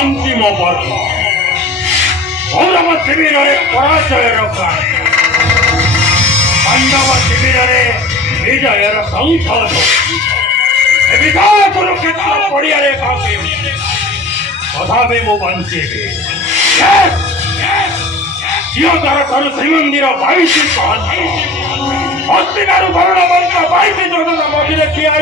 अंतिम पर्व कौरव शिविर पराजय पांडव शिविर विजय संसद कुरुक्षेत्र पड़िया तथापि मु बंचेबी झीलदार ठार श्रीमंदिर 22 हस्तिनार भरण मंच 22 जनता मध्य ठिया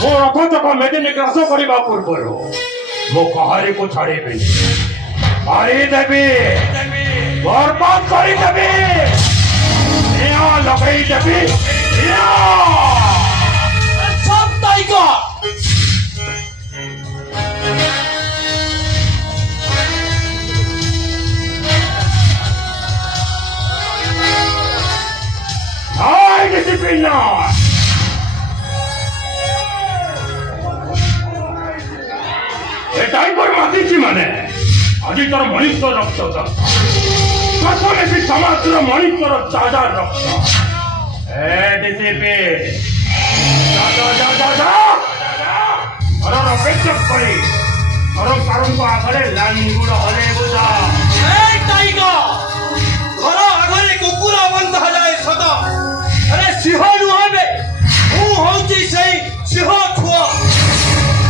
मो रथचक मेदिनी ग्रास करने पूर्व मो कहारी को छाड़ेबी मारिदेवी बर्बाद करदेवी लगेदेवी डिसिप्लिन टाइगर मातिची माने आज तर मनुष्य रक्त कसले समाज मनुष्यर ताजा रक्त अपेक्षा करी सरकार आगे लांगुड़ हले घर आगे कुकुरा बंद हजाए सदा अरे सिंह नुहे मु हूँ सिंह छुआ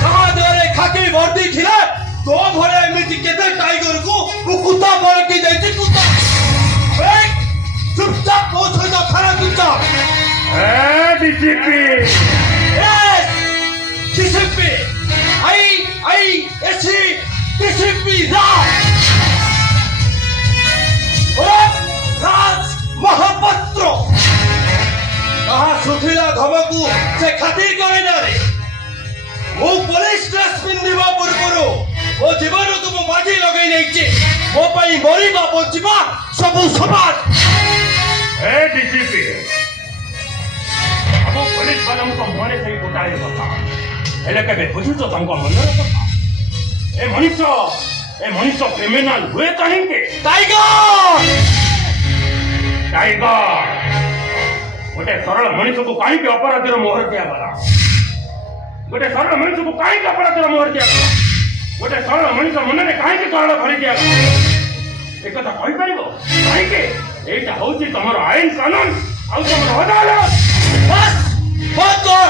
जहाँ द्वारे खाकी वर्दी थिला तो घरे एमती केते टाइगर को कुत्ता पलटी जाइए कुत्ता चुपचाप बहुत हो जाओ खाना चुपचाप डीसीपी डीसीपी आई एसी डीसीपी राज महापात्र कहा सुखिला धमकू से खातिर करे ना रे मो पुलिस ड्रेस पिंधिबा पूर्व मो जीवन को मो माटी लगे नहीं मो पाई मरिबा बचिबा सब समान डीसीपी अब पुलिस वालों को मने से गोटाए कथा हेले केबे बुझु तो तंको मनर कथा ए मनुष्य क्रिमिनल हुए कहीं के टाइगर गोटे सरल मनुष्य को कहीं के अपराधी मोहर दिया गला गोटे सरल मनुष्य को कहीं के अपराधी मोहर दिया गला गोटे सरल मनुष्य मन में कहीं के सरल भरी दिया गला एक कथा कहि परिबो कहीं के एटा होची तमर आईन कानून आउ तमर अदालत बस बहुत कर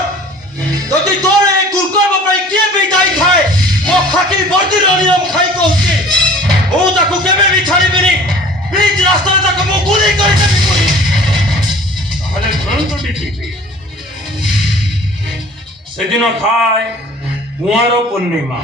जदि तोरे कुरकर्म पई के बिदाई खाए ओ खाकी वर्दी नियम खाई को होची ओ ताकू केबे भी छाड़ी बिनी बीच रास्ता तक मो गुली कर देबी कोनी ताहले तुरंत डीसीपी सेदिन थाए कुआर पूर्णिमा